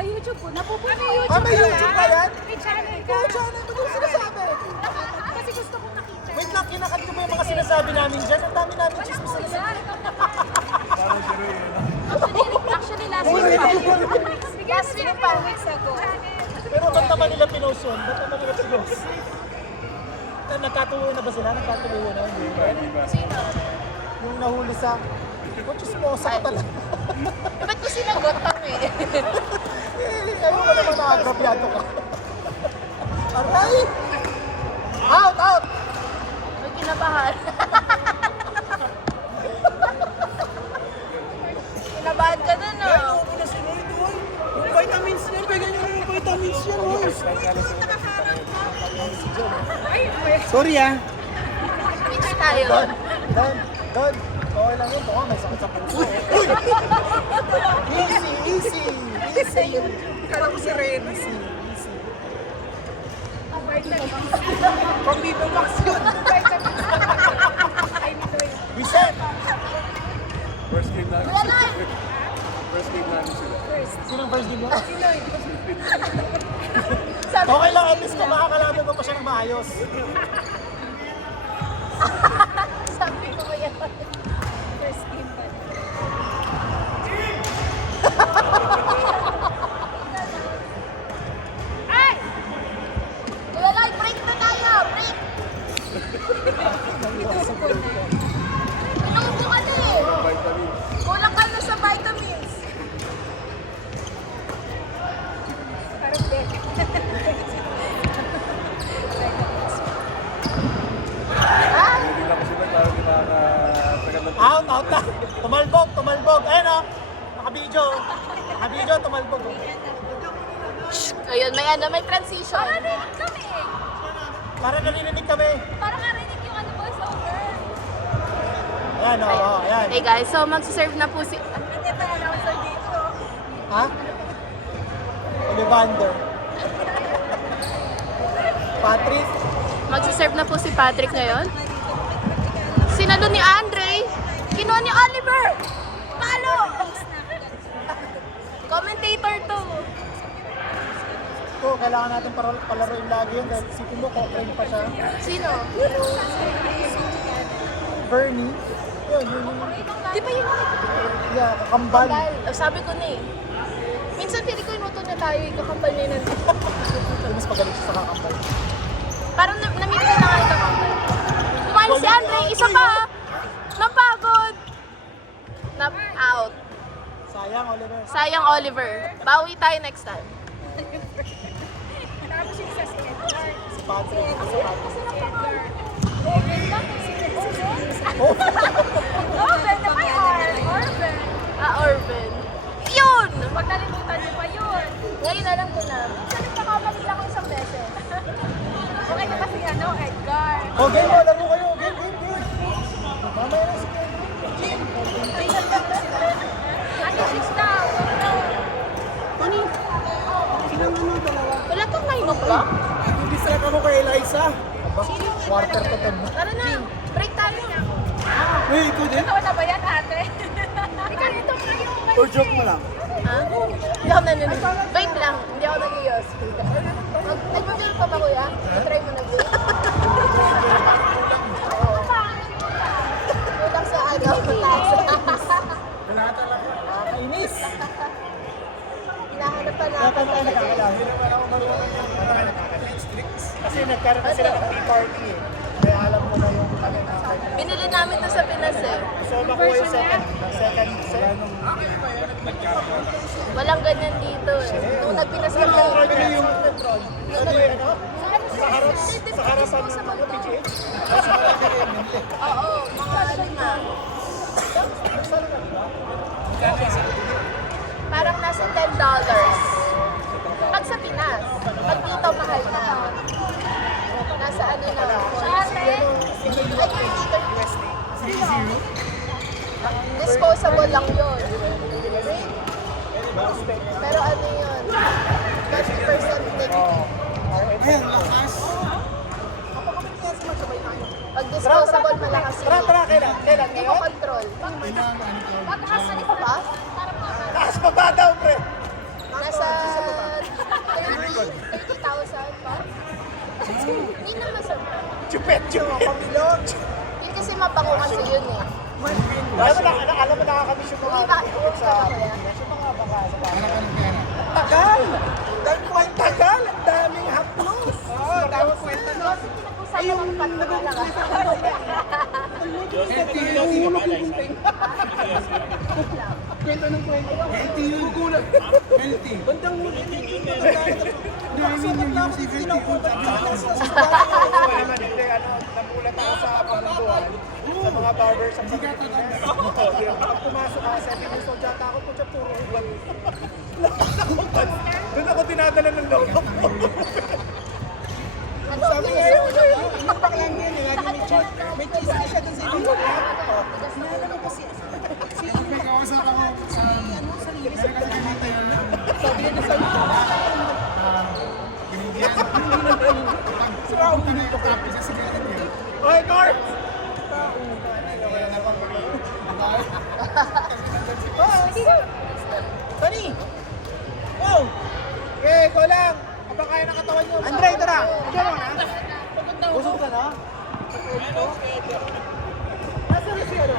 sa YouTube ko. Napupunta yung YouTube. Ah, may YouTube ba yan? May channel ka. Oo, channel. Ba't yung sinasabi? Kasi gusto kong nakita. Wait lang, kinakat ko ba yung mga sinasabi namin dyan? Ang dami namin chismis na Wala. Parang si Roy, eh, no? Actually, last week. Last week pa, weeks ago. Pero ba't naman nila pinost yun? Ba't naman nila pinost? Nagkatuloy na ba sila? Nagkatuloy na? Hindi ba? Sino? Yung nahuli sa... Oh, chismosa ka talaga. Ba't ko sinagot tang eh? Ayaw ko naman nakagrabyado ka. Aray! Out! Out! May kinabahan. Kinabahan ka na, no? Ako na si Roy doon. Yung vitamins niya, bigyan niyo yung vitamins niya, Roy. Sorry ah. Picture tayo. Don. Okay lang yun. Baka may sakit sa puso. Easy. Kala ko si Ren. Easy. From Vivo Max yun. Reset! First game namin Wala sila. na! First game namin sila. Sinong first game mo? Sabi Okay lang, at least kung makakalaban ko pa siya ng maayos. Sabi ko ba yan? First game pa. Ay! Wala, break na tayo! Break! Inuubo ka na eh! Vitamins. Kulang ka na sa vitamins. Parang dead. Hindi lang kasi parang di makakatagal ng Out na. Tumalbog. Ayun o. Naka-video, tumalbog. Ayun, may transition. Parang narinig kami. Para narinig kami. Parang narinig yung voice over. Ayan o, ayan. Hey guys, so magsiserve na po si... Hindi pa announcer dito. Ha? Olivander. Patrick. Magsiserve na po si Patrick ngayon. Sinalo ni Andre. Kinuha ni Oliver. Palo! Commentator to. Ito, kailangan natin palaruin lagi yun dahil isipin mo, Cochrane pa siya. Sino? Bernie. Yun. Di ba yun? Yeah, kakambal. Sabi ko na eh. Minsan pili ko inuto na tayo, kakambal na yun. Pero mas magaling siya sa kakambal. Parang na-meet ko na nga yung kakambal. Kumain si Andre, isa pa. Napagod. Out. Sayang, Oliver. Sayang Oliver. Bawi tayo next time. Si Patrick. Orben. Yun! Pagkalimutan niyo pa yun. Ngayon alam ko na. Minsan nagkakamali lang ako isang beses. Okay na kasi Edgar. Oh, game mo, laro kayo. Game. Mamaya na si Game. Ano, 6 daw? Ano? Wala kang 9 o'clock? Hindi sa ako kay Eliza. Aba, quarter to 10 na. Tara na, break tayo. Uy, ikaw din? Ikaw na ba yan, ate? Ikaw nito pa yung... Or joke mo lang? Ha? Hindi ako naninig. Wait lang, hindi ako nag-ios. Nag-feel pa ba, kuya? I-try mo na, Blake. Kulang sa agaw. Wala talaga. Nakakainis. Hinahanap pa Kaya natin paano kayo talaga. nagkakala? Hindi naman ako marunong yan. Paano kayo nagkakala? Kasi nagkaroon na sila ng tea party eh. Kaya alam mo na yung ano na. Binili namin to sa Pinas eh. So makuha yung second. Walang ganyan dito eh. Nung nagpinas kami. Ano yung control? Ano yung ano? Sa harap, sa harapan ng mga PGH? Oo, mga 5. Parang nasa $10. Pag sa Pinas, pag dito mahal na. Nasa ano na. Disposable lang yun. Pero ano yun? 20% negative. Ayun, lakas. Pag disposable, malakas yun. Tara, kailan? Hindi ko control. Pagkas na pa? Taas pa ba daw, pre? Nasa Medyo pamilog. Yun kasi mabango kasi yun eh. Alam mo nakakamiss yung mga Hindi, bakit? sa Pilipinas, yung mga baka sa bahay. Ang tagal! Dahil po ang tagal! Ang daming haplos! Oo, dami kwenta nun. Ay, yung nag-uusap. Kwento ng kwento. Healthy yun. Gugulat. Healthy. Bandang muli. Tapos sila ko ba nagulat ako sa pamumuhan sa mga barbers sa Pilipinas. Pag pumasok ka, 7 years old yata ako, kutsa puro ubat. Doon ako dinadala ng lolo ko. Sabi nga yun, yung baklang yan, may cheese na siya dun sa ibang lugar. Sinala mo kasi, may kawasak ako sa sabi niya na sa'yo. Sira ang pinito kapi sa sigaran niya. Oy, Norm! Tani! Wow! Okay, ikaw lang! Abang kaya ng katawan niyo. Andre, tara! Diyan mo na. Busog ka na? Nasa rin siya, no?